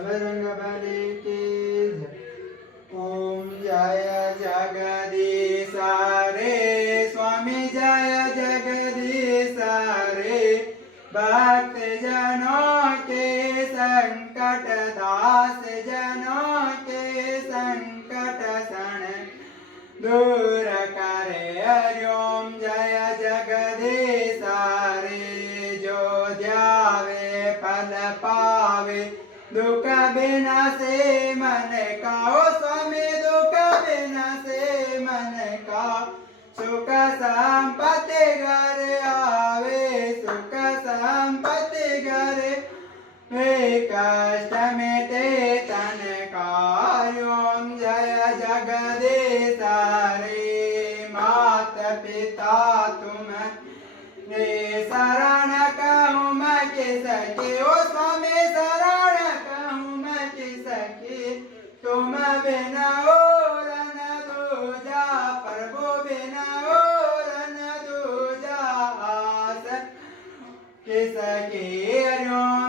बजरंग बली की जय। ओम जय जगदीश रे स्वामी जय जगदीश रे भक्त जनों के संकट दास जनों के संकट सण दूर करे। हरिओम जय जगदीश रे जो ध्यावे फल पावे दुख बिना से मन का। ओ स्वामी दुख बिना से मन का सुख संपत्ति घर आवे सुख संपत्ति घर वे कष्ट मिटे तन का। ओम जय जगदीश रे मात पिता तुम रे शरण कहूँ मैं किसके। ओ स्वामी शरण कहूँ मैं किसके तुम बिना और न दूजा प्रभु बिना और न दूजा आस किसके। हरिओम